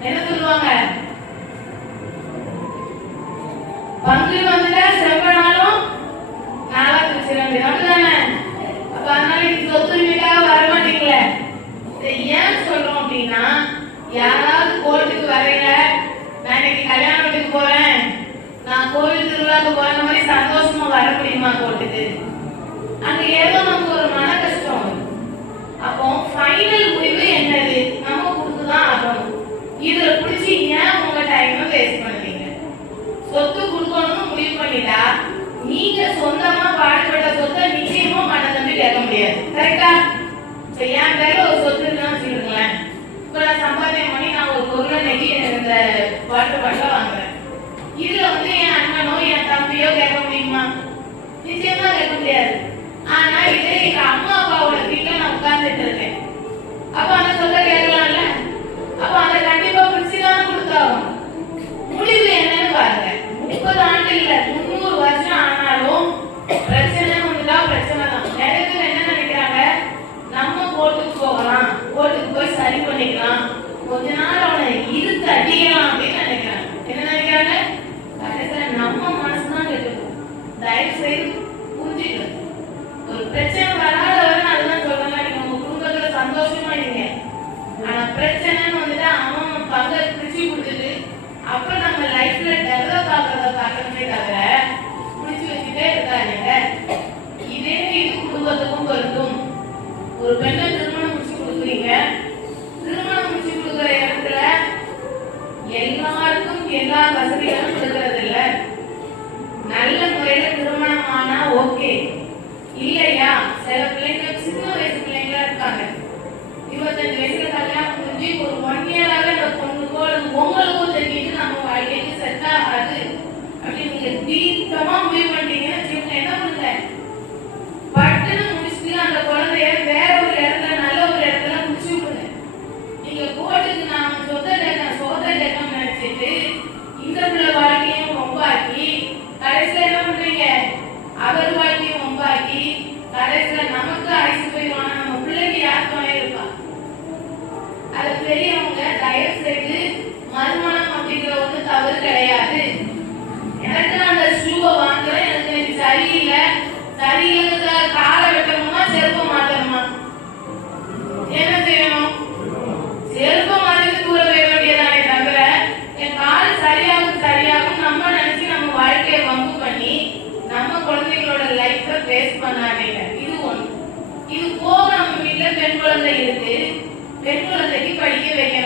என்ன சொல்லுவாங்க? பங்கு வந்துட்டா செவ்வனாலும் நாளா சிறந்து அப்படிதானே? அப்ப அதனால இது சொத்துரிமைக்காக வர மாட்டீங்களே. ஏன் சொல்றோம் அப்படின்னா யாராவது கோர்ட்டுக்கு வரையில நான் இன்னைக்கு கல்யாண வீட்டுக்கு போறேன் நான் கோவில் திருவிழாக்கு போற மாதிரி சந்தோஷமா வர முடியுமா கோர்ட்டுக்கு அங்க ஏதோ நமக்கு ஒரு மன கஷ்டம் வரும். அப்போ ஃபைனல் முடிவு என்னது நம்ம கொடுத்துதான் ஆகணும் இதுல பிடிச்சி ஏன் உங்க டைமை வேஸ்ட் பண்ணுவீங்க சொத்து கொடுக்கணும்னு முடிவு பண்ணிட்டா நீங்க சொந்தமா பாடுபட்ட சொத்தை நிச்சயமா மன தம்பி கேட்க முடியாது. கரெக்டா இப்ப என் பேர்ல ஒரு சொத்து இருக்குன்னு வச்சுக்கோங்களேன். இப்ப நான் சம்பாத்தியம் பண்ணி நான் ஒரு பொருளை நெட்டி இந்த பாட்டு பாட்டா வாங்குறேன். இதுல வந்து என் அண்ணனோ என் தம்பியோ கேட்க முடியுமா? நிச்சயமா கேட்க முடியாது. ஆனா இதே எங்க அம்மா அப்பாவோட இழுத்து எல்லா வசதிகளும் கொடுக்கறது இல்ல நல்ல அவர் வாழ்க்கையும் உண்டாக்கி கடைசியில நமக்கு ஆயுசு போயிடுவாங்க நம்ம பிள்ளைக்கு யார் துணை இருப்பா? அது பெரியவங்க தயவு செய்து மறுமணம் அப்படிங்கிற ஒன்று தவறு கிடையாது. எனக்கு அந்த பண்ணாங்க இது ஒண்ணு இது போக நம்ம வீட்டுல பெண் குழந்தை இருக்கு. பெண் குழந்தைக்கு படிக்க வைக்க